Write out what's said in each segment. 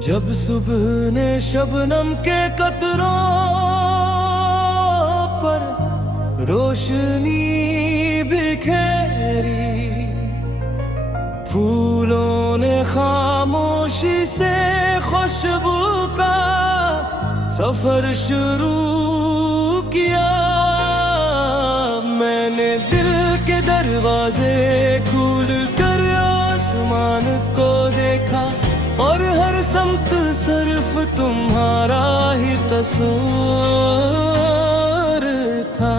जब सुबह ने शबनम के कतरों पर रोशनी बिखेरी, फूलों ने खामोशी से खुशबू का सफर शुरू किया। मैंने दिल के दरवाजे खोल कर आसमान को देखा और हर समत सिर्फ तुम्हारा ही तस्वीर था।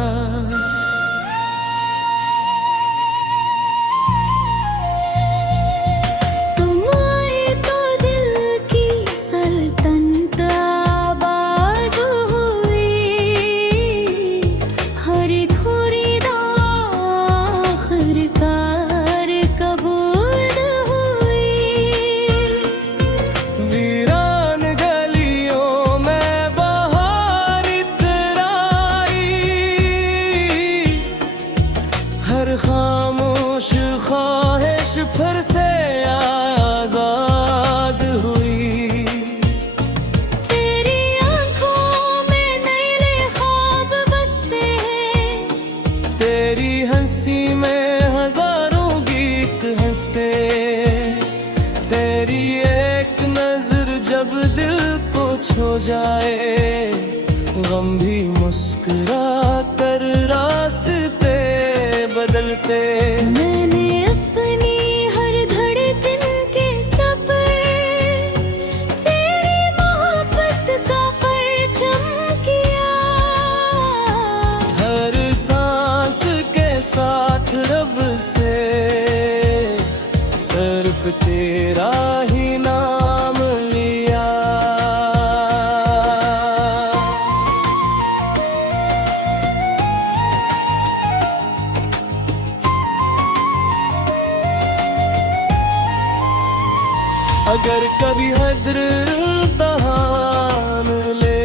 तुम आए तो दिल की सल्तनत आबाद हुई, हर खुरीदा आखिरकार कबूल हुई। वीरान गलियों में बाहर इतराई, हर खामोश ख्वाहिश फिर से आजाद हुई। तेरी आंखों में नए ख्वाब बसते हैं, तेरी हंसी में हजारों गीत हंसते, तेरी एक नजर जब दिल को छू जाए, गम भी मुस्कुरा कर रास्ते बदलते। मैंने अपनी हर धड़कन के सफर तेरी मोहब्बत का परचम किया। हर सांस के साथ रब से सिर्फ तेरा ही नाम लिया। अगर कभी हद्र इम्तहान ले,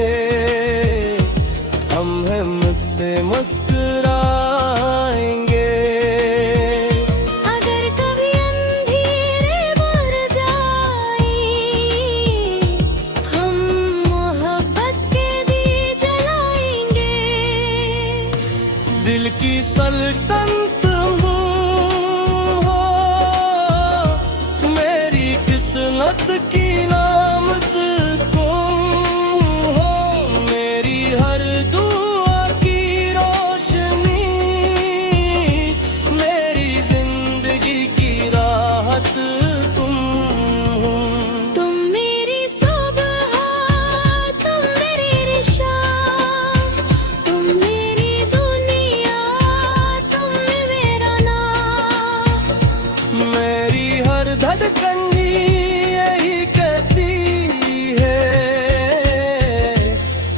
हम हिम्मत से मुस्कुराएंगे। अगर कभी अंधेरे भर जाए, हम मोहब्बत के दिए जलाएंगे। दिल की सल्तनत हो मेरी किस्मत की नामत तुम हो, मेरी हर दुआ की रोशनी, मेरी जिंदगी की राहत तुम हो। तुम मेरी सुबह, तुम मेरी शाम, तुम मेरी दुनिया, तुम मेरा नाम। मेरी हर धड़कन यही कहती है,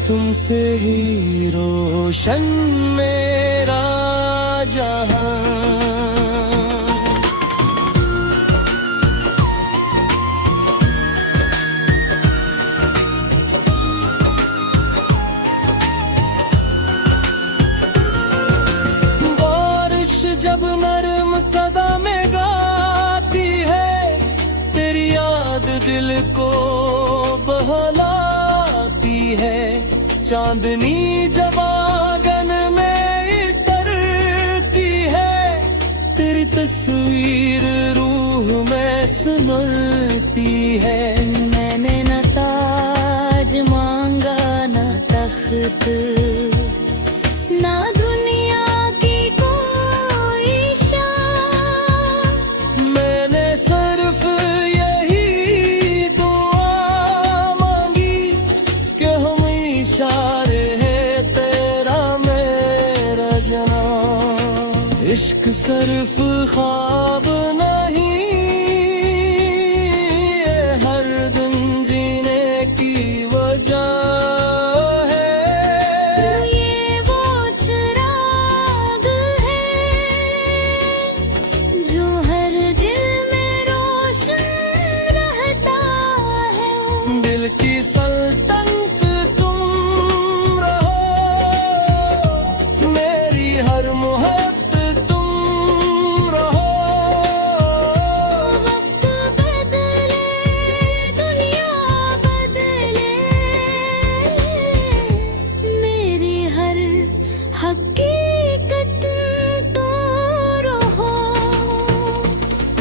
तुमसे ही रोशन मेरा जहां। बारिश जब नरम सदा में गाती है, तेरी याद दिल को बहलाती है। चांदनी जब आंगन में उतरती है, तेरी तस्वीर रूह में सुनती है। मैंने न ताज मांगा न तख्त, ना दुनिया की कोई शान। मैंने सिर्फ यही दुआ मांगी कि हम इशारे है तेरा मेरा जनां। इश्क सिर्फ ख्वाब नहीं, ये हर दिन जीने की वजह है। ये वो चिराग है जो हर दिल में रोशन रहता है। दिल की सल्तनत तुम रहो, मेरी हर मोहब्बत तुम रहो। हकीकत तो रहो।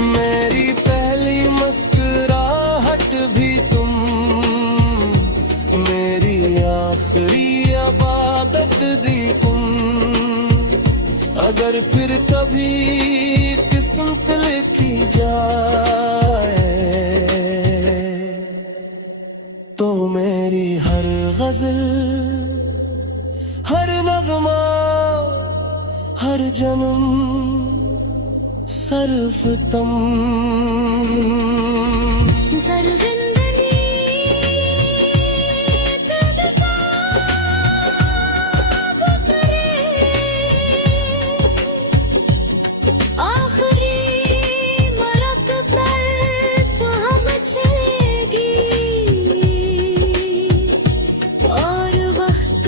मेरी पहली मुस्कुराहट भी तुम, मेरी आखिरी इबादत दी तुम। अगर फिर कभी किस्मत लिखी जाए तो मेरी हर गजल, हर नगमा, हर जन्म सर्फ तुम। ज़िंदगी तड़का करे, आखिरी मरक पर हम चलेगी, और वक्त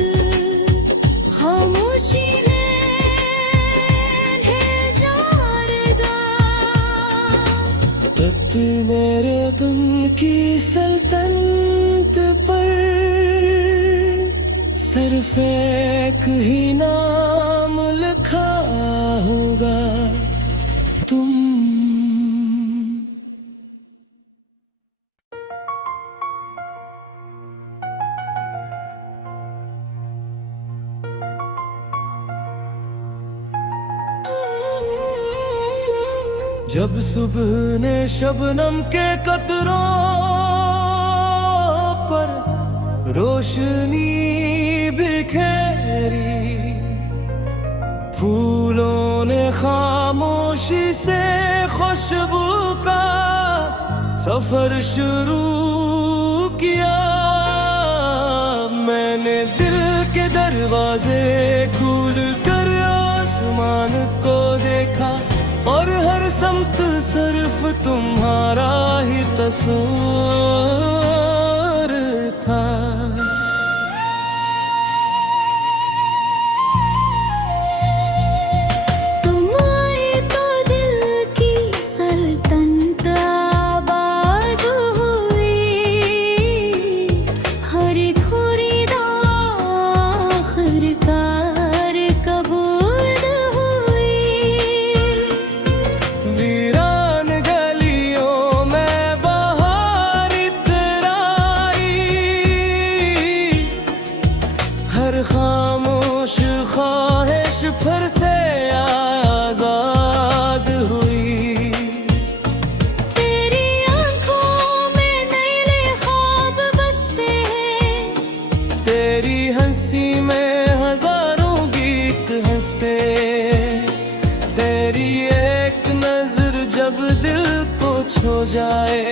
खामोशी में है जाएगा। तख्त मेरे तुम की सल्तनत पर सिर्फ एक ही नाम लिखा होगा, तुम। जब सुबह ने शबनम के कतरों पर रोशनी बिखेरी, फूलों ने खामोशी से खुशबू का सफर शुरू किया। मैंने दिल के दरवाजे खोल कर आसमान को देखा, और हर समत सिर्फ तुम्हारा ही तस्वीर था। तुम आए तो दिल की सल्तनत आबाद हुई, हर खुरीदा आखिरकार कबूल हुई। वीरान गलियों में बहार इतराई, हर खामोश ख्वाहिश फिर से आजाद हुई। तेरी आंखों में नए ख्वाब बसते हैं, तेरी हंसी में हजारों गीत हंसते, तेरी एक नजर जब दिल को छू जाए,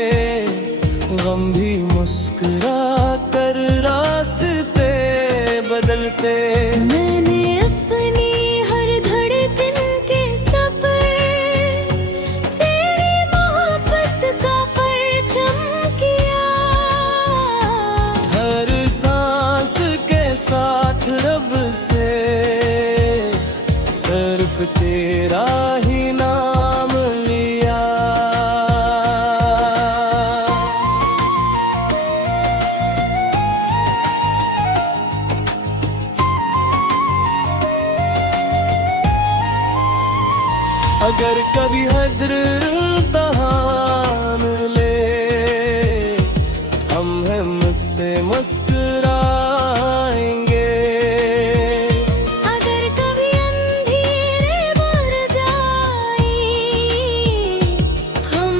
गम भी मुस्कुरा कर रास्ते बदलते। मैंने अपनी हर धड़कन के सफर तेरी मोहब्बत का परचम किया, हर सांस के साथ रब से सिर्फ तेरा ही नाम लिया। अगर कभी हदर इम्तहान ले, हम हिम्मत से मुस्कुराएंगे। अगर कभी अंधेरे भर जाए, हम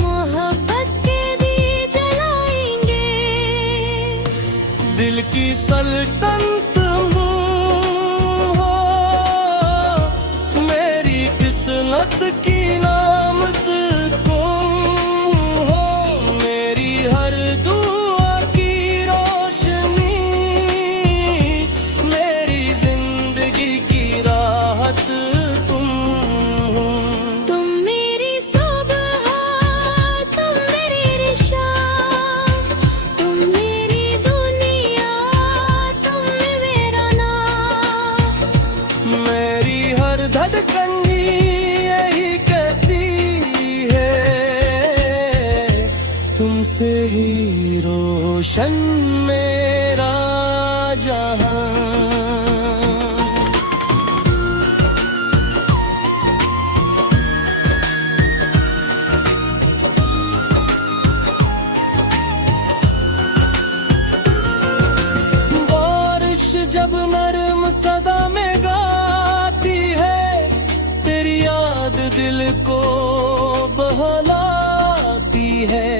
मोहब्बत के दिए जलाएंगे। दिल की सल्तनत हो, मेरी किस्मत की नामत तुम हो। मेरी हर दुआ की रोशनी, मेरी जिंदगी की राहत तुम हो। तुम मेरी सुबह, तुम मेरी शाम, तुम मेरी दुनिया, तुम मेरा नाम। मेरी हर धड़कन यही कहती है, तुमसे ही रोशन मेरा जहां। बारिश जब नरम सदा में गाती है, तेरी याद दिल को बहलाती है।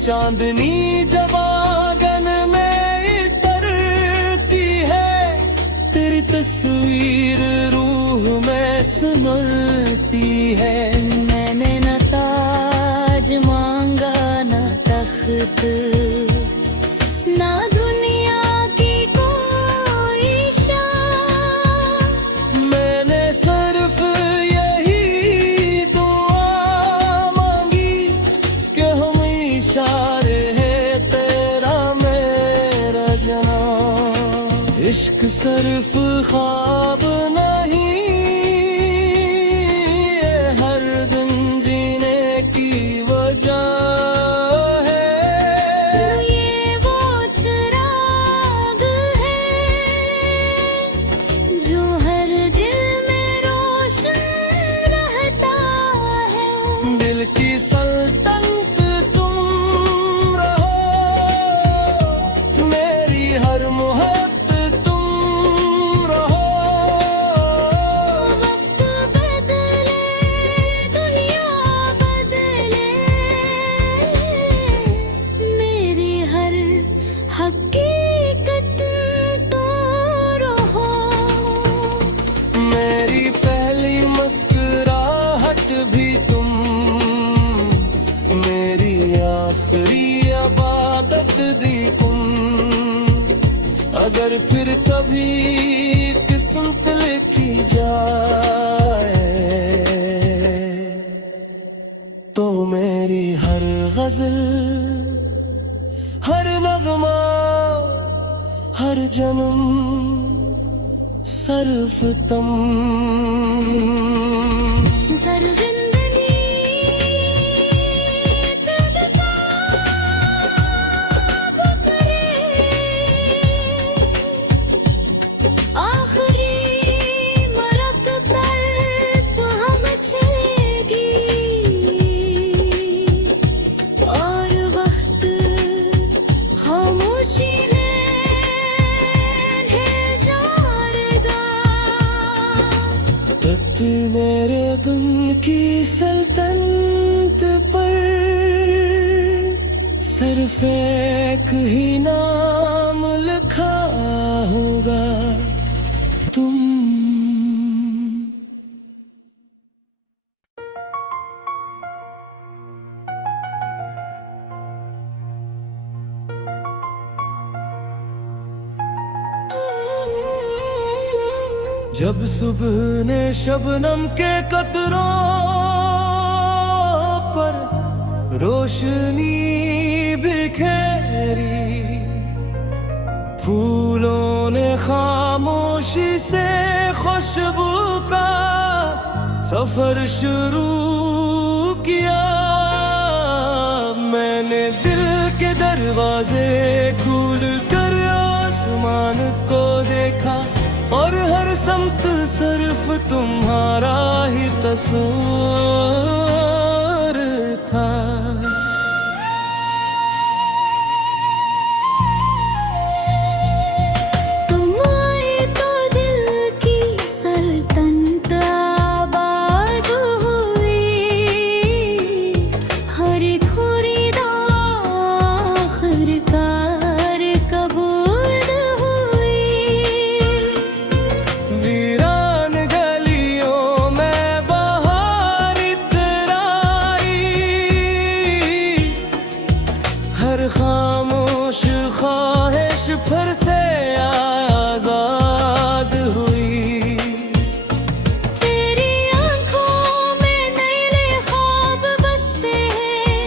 चांदनी जब आंगन में उतरती है, तेरी तस्वीर रूह में सुनती है। मैंने न ताज मांगा न तख्त, ना दुनिया की कोई शान, मैंने सिर्फ यही दुआ मांगी कि हमेशा रहे तेरा मेरा जनां। इश्क सिर्फ ख्वाब नहीं, ये हर दिन जीने की वजह है। ये वो चिराग है जो हर दिल में रोशन रहता है। दिल की सल्तनत तुम रहो, मेरी हर मोहब्बत तुम रहो। वक्त बदले दुनिया बदले, मेरी हर हकीकत तो रहो। मेरी पहली मुस्कुराहट भी तुम, मेरी आखिरी इबादत दी तुम। अगर फिर कभी किस्मत लिखी जाए, तो मेरी हर गजल, हर नगमा, हर जन्म सर्फ तुम। सर जिंदगी तब ताब करे, आखिरी मरक पर तो हम चलेगी, और वक्त खामोशी में ढल जाएगा। तख्त मेरे तुम की सल्तनत पर सिर्फ एक ही नाम लिखा होगा, तुम। जब सुबह ने शबनम के कतरों पर रोशनी बिखेरी, फूलों ने खामोशी से खुशबू का सफर शुरू किया। मैंने दिल के दरवाजे खोल कर आसमान को देखा, और हर समत सिर्फ तुम्हारा ही तस्वीर था। तुम आए तो दिल की सल्तनत आबाद हुई, हर खुरीदार आखिरकार कबूल हुई। वीरान गलियों में बहार इतराई, हर खामोश ख्वाहिश फिर से आजाद हुई। तेरी आंखों में नए ख्वाब बसते हैं,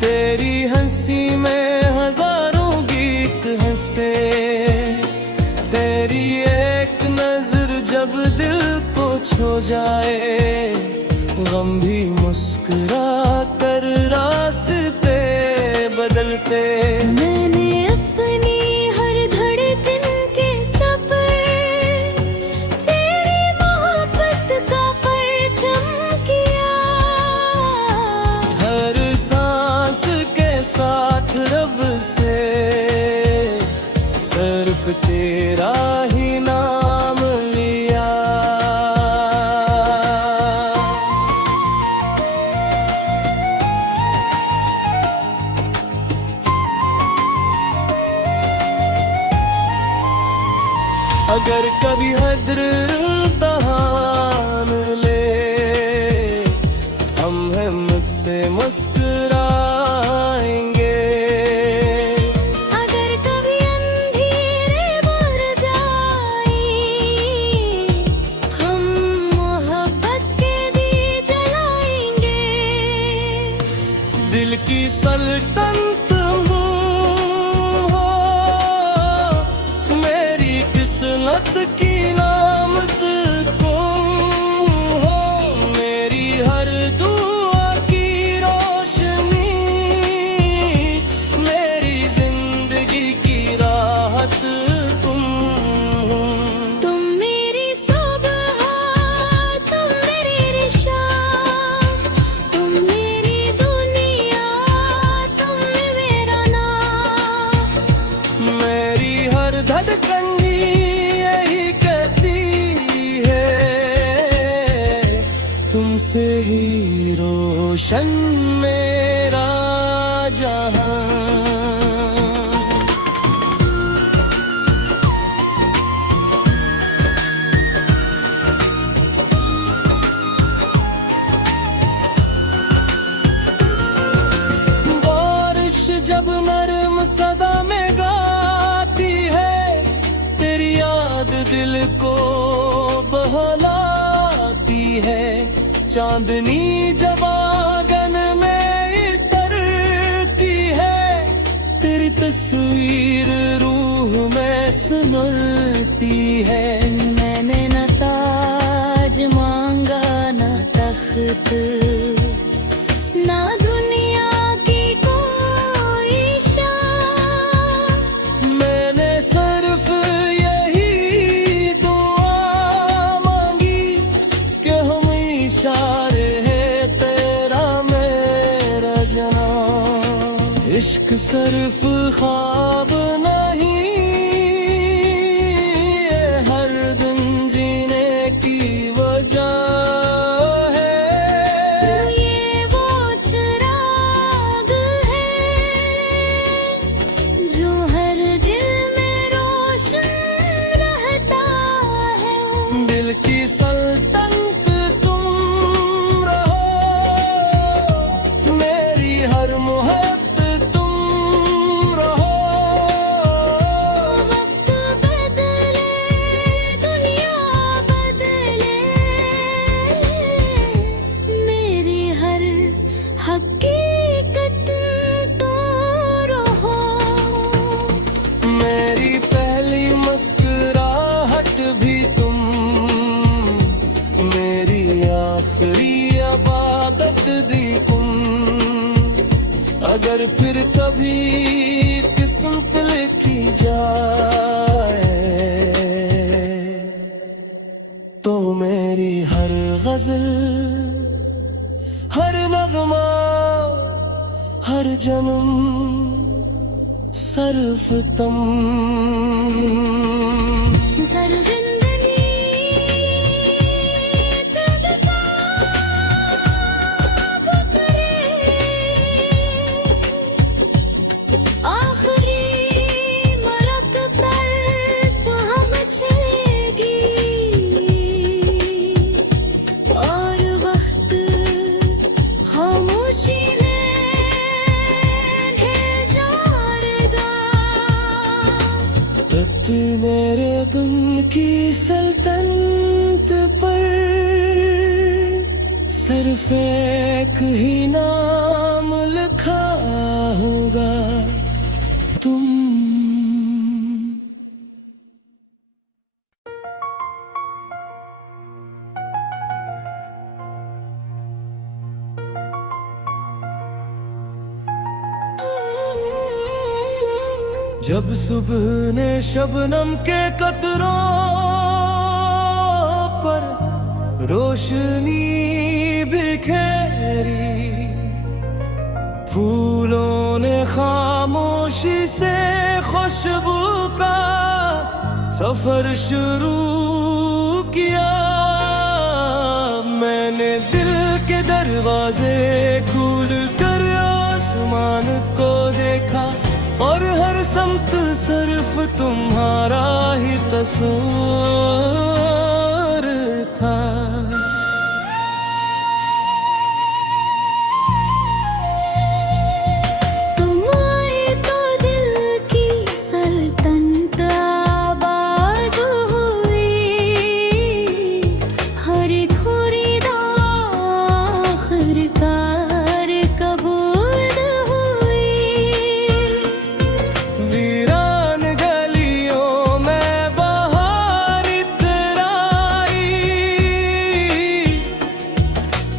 तेरी हंसी में हजारों गीत हंसते, तेरी एक नजर जब दिल को छू जाए, गम भी मुस्कुरा कर रास्ते बदलते। मैंने अपनी हर धड़कन के सफर तेरी मोहब्बत का परचम किया। हर सांस के साथ रब से सिर्फ तेरा अगर कभी हद्र तहान ले हम हिम्मत से मुस्कुराएंगे। अगर कभी अंधेरे भर जाए हम मोहब्बत के दिए जलाएंगे। दिल की सल्तनत हो मेरी किस्मत की नामत तुम हो। मेरी हर दुआ की रोशनी मेरी जिंदगी की राहत तुम हो। तुम मेरी सुबह तुम मेरी शाम तुम मेरी दुनिया तुम मेरा नाम। मेरी हर धड़कन यही कहती है तुमसे ही रोशन मेरा जहां। बारिश जब नरम सदा में गाती है तेरी याद दिल को बहलाती है। चांदनी जब आंगन में उतरती है तेरी तस्वीर रूह में सुनती है। मैंने न ताज मांगा न तख्त ना दुनिया की कोई शान। मैंने सिर्फ यही दुआ मांगी कि हम इशारे है तेरा मेरा जनां। इश्क सिर्फ ख्वाब नहीं ये हर दिन जीने की वजह है। ये वो चिराग है जो हर दिल में रोशन रहता है। दिल की सल्तनत तुम रहो मेरी हर मोहब्बत तुम रहो। वक्त बदले दुनिया बदले मेरी हर हकीकत तो रहो। मेरी पहली मुस्कुराहट भी तुम मेरी आखिरी इबादत दी तुम। अगर फिर कभी किस्मत लिखी जाए तो मेरी हर गजल हर नगमा हर जन्म सर्फ तुम। सर जिंदगी तब तक करे आखिरी मरक पर हम चलेगी। और वक्त खामोशी में जाएगा। तत मेरे तुम की सल्तनत पर सिर्फ एक ही नाम लिखा होगा तुम। जब सुबह ने शबनम के कतरों पर रोशनी बिखेरी, फूलों ने खामोशी से खुशबू का सफर शुरू किया। मैंने दिल के दरवाजे खोल कर आसमान को देखा और हर समत सिर्फ तुम्हारा ही कसूर था। तुम आए तो दिल की सल्तनत आबाद हुई, हर खुरीदा आखिरकार कबूल हुई। वीरान गलियों में बहार इतराई,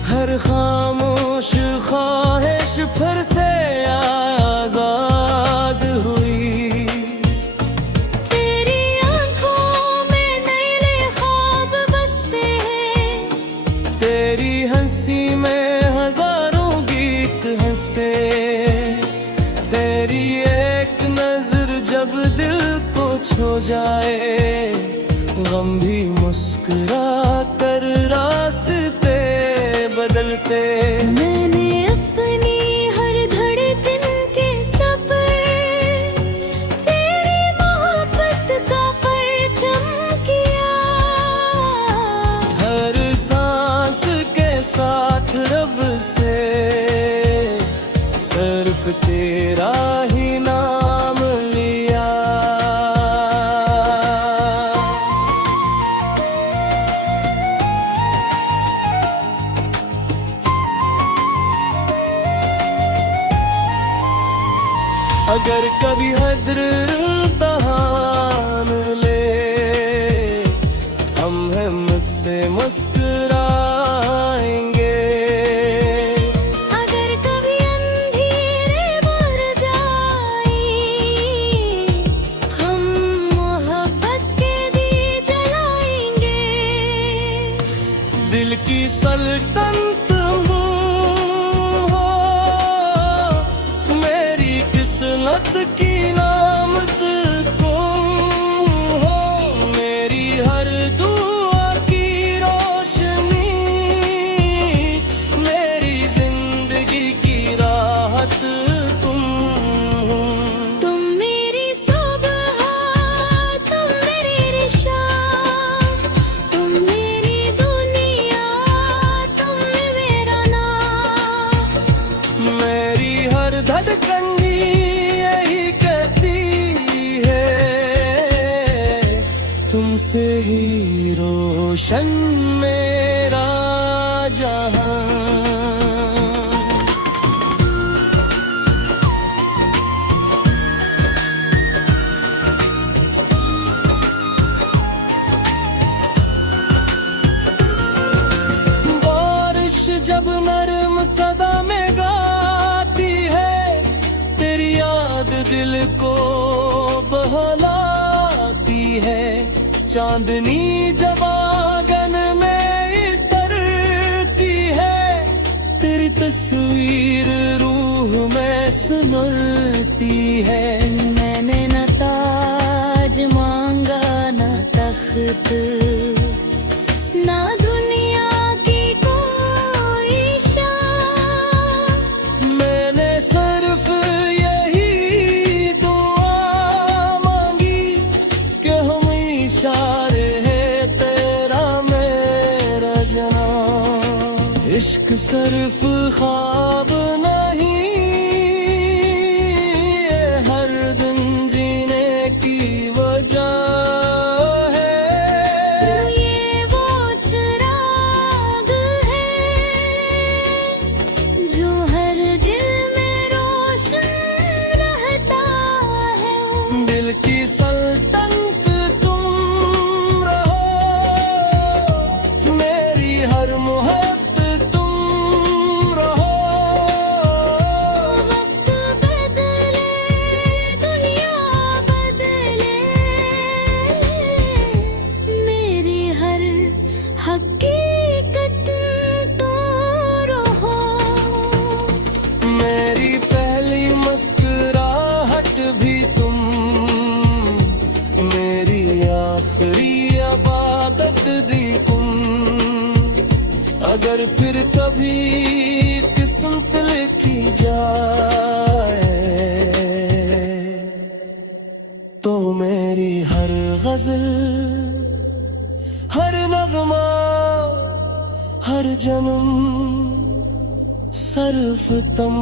हर खामोश ख्वाहिश फिर से आजाद हुई। तेरी आंखों में नए ख्वाब बसते हैं, तेरी हंसी में हजारों गीत हंसते, तेरी एक नजर जब दिल को छू जाए, गम भी मुस्कुरा कर रास्ते बदलते। मैंने अपनी हर धड़कन के सफर तेरी मोहब्बत का परचम किया। हर सांस के साथ रब से सिर्फ तेरा ही नाम लिया। अगर कभी हद्र इम्तिहान ले, हम हिम्मत से मुस्कुराएंगे। अगर कभी अंधेरे भर जाए, हम मोहब्बत के दिए जलाएंगे। दिल की सल्तनत हो, मेरी किस्मत की नामत तुम हो, मेरी हर दुआ की रोशनी, मेरी जिंदगी की राहत तुम हो। तुम मेरी सुबह, तुम मेरी शाम, तुम मेरी दुनिया, तुम मेरा नाम। मेरी हर धड़कन भी यही कहती है, तुमसे ही रोशन मेरा जहां। बारिश जब नरम सदा में गाती है, तेरी याद दिल को बहलाती है। चांदनी जब आंगन में उतरती है, तेरी तस्वीर रूह में सुनती है। मैंने न ताज मांगा न तख्त, ना दुनिया की कोई शान। मैंने सिर्फ यही दुआ मांगी कि हमेशा रहे तेरा मेरा जनां। इश्क सिर्फ ख्वाब नहीं, ये हर दिन जीने की वजह है। ये वो चिराग है जो हर दिल में रोशन रहता है। दिल की सल्तनत तुम रहो, मेरी हर मोहब्बत तुम रहो। वक्त बदले, दुनिया बदले, मेरी हर हकीकत तो रहो। मेरी पहली मुस्कुराहट भी तुम, मेरी आखिरी इबादत दी तुम। अगर फिर कभी किस्मत लिखी जाए, मंजिल, हर नगमा, हर जन्म सर्फ तुम।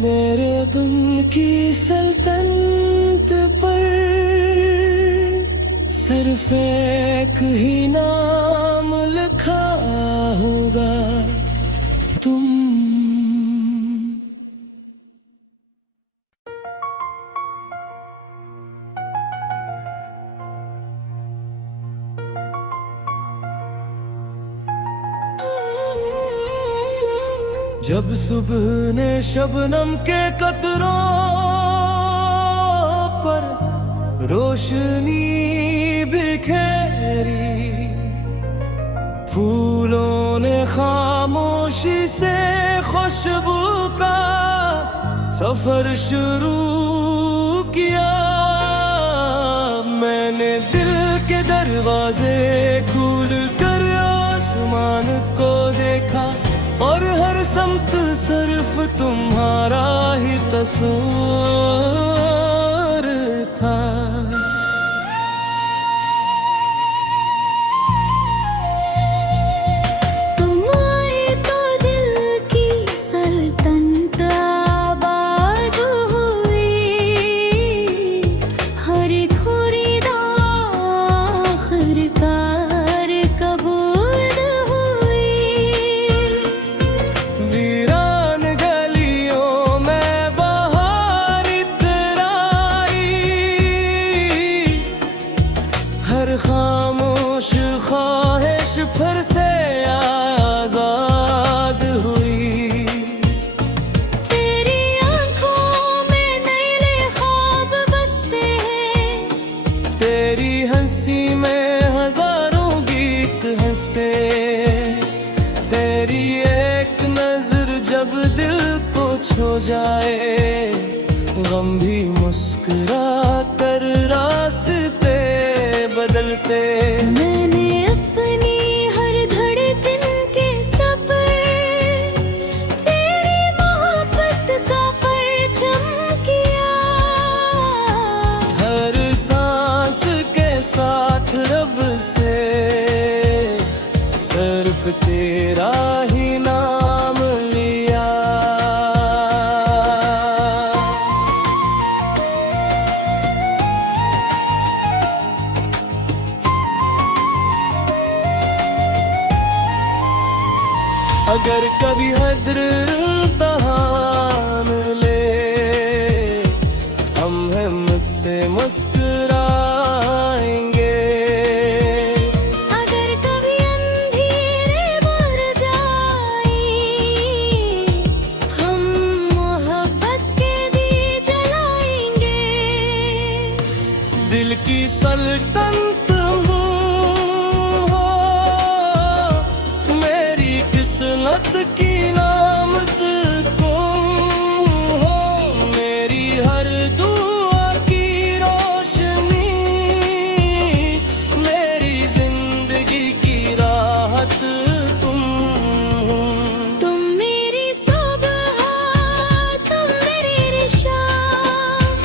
मेरे तुम की सल्तनत पर सिर्फ एक ही नाम लिखा होगा, तुम। जब सुबह ने शबनम के कतरों पर रोशनी बिखेरी, फूलों ने खामोशी से खुशबू का सफर शुरू किया। मैंने दिल के दरवाजे खोल कर आसमान को देखा, और हर समत सिर्फ तुम्हारा ही तस्वीर था। तुम आए तो दिल की सल्तनत आबाद हुई, हर खुरीदा आखिरकार कबूल हुई। वीरान गलियों में बाहर इतराई, हर खामोश ख्वाहिश फिर से आजाद हुई। तेरी आंखों में नए ख्वाब बसते हैं, तेरी हंसी में हजारों गीत हंसते, तेरी एक नजर जब दिल को छू जाए, गम भी मुस्कुरा कर रास्ते बदलते। मैंने अपनी हर धड़कन के सफर तेरी मोहब्बत का परचम किया। हर सांस के साथ रब से सिर्फ तेरा ही नाम लिया। अगर कभी हद्र इम्तिहान ले, हम हिम्मत से मुस्कुराएंगे। अगर कभी अंधेरे भर जाए, हम मोहब्बत के दिए जलाएंगे। दिल की सल्तनत हो, मेरी किस्मत की नामत तुम हो। मेरी हर दुआ की रोशनी, मेरी जिंदगी की राहत तुम हो। तुम मेरी सुबह, तुम मेरी शाम,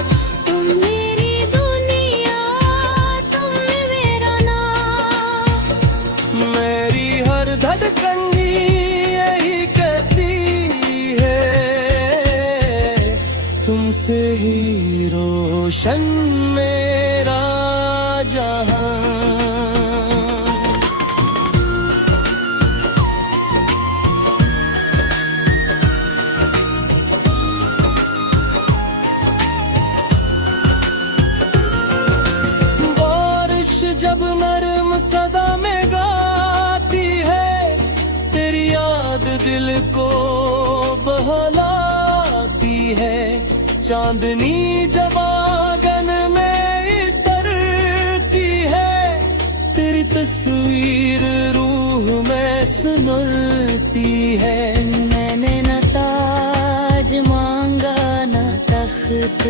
तुम मेरी दुनिया, तुम मेरा नाम। मेरी हर धड़कन यही कहती है, तुमसे ही रोशन मेरा जहां। बारिश जब नरम सदा में गाती है, तेरी याद दिल को बहलाती है। चांदनी जब आंगन में इतर तस्वीर रूह में सुनती है। मैंने न ताज मांगा न तख्त,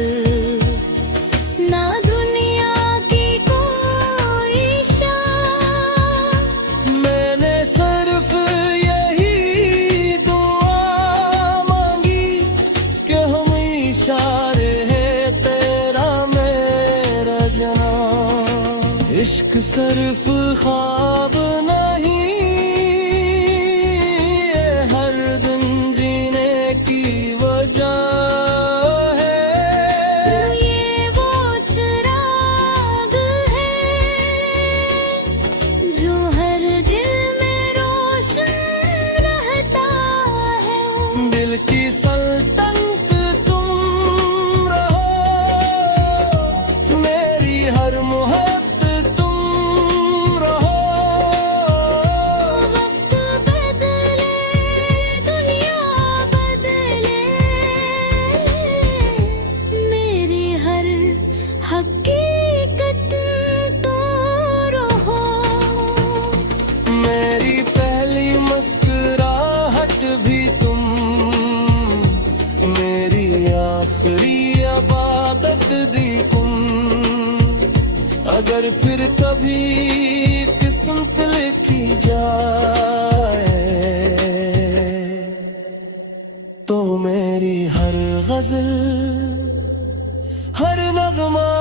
ना दुनिया की कोई शान। मैंने सिर्फ यही दुआ मांगी कि हमेशा रहे तेरा मेरा जनान। इश्क सिर्फ ख्वाब नहीं, ये हर दिन जीने की वजह है। ये वो चिराग है जो हर दिल में रोशन रहता है। दिल की सल्तनत तुम रहो, मेरी हर मोहब्बत तुम रहो। वक्त बदले दुनिया बदले, मेरी हर हकीकत तो रहो। मेरी पहली मुस्कुराहट भी तुम, मेरी आखिरी इबादत दी तुम। अगर फिर कभी किस्मत लिखी जाए तो मेरी हर गजल, हर नगमा,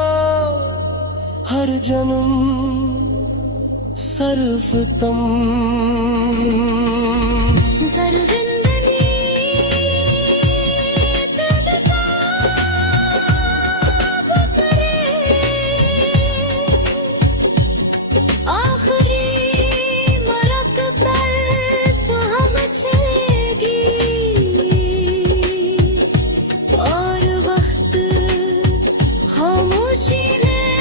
हर जन्म सर्फ तुम। सर जिंदगी दिल का गुजरे, आखिरी मरक पर हम चलेगी। और वक्त खामोशी में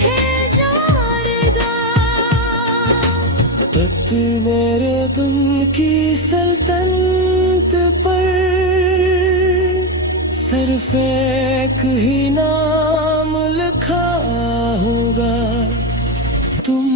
ढेर जाएगा। तख्त मेरे दुम की सल्तनत पर सिर्फ एक ही नाम लिखा होगा, तुम।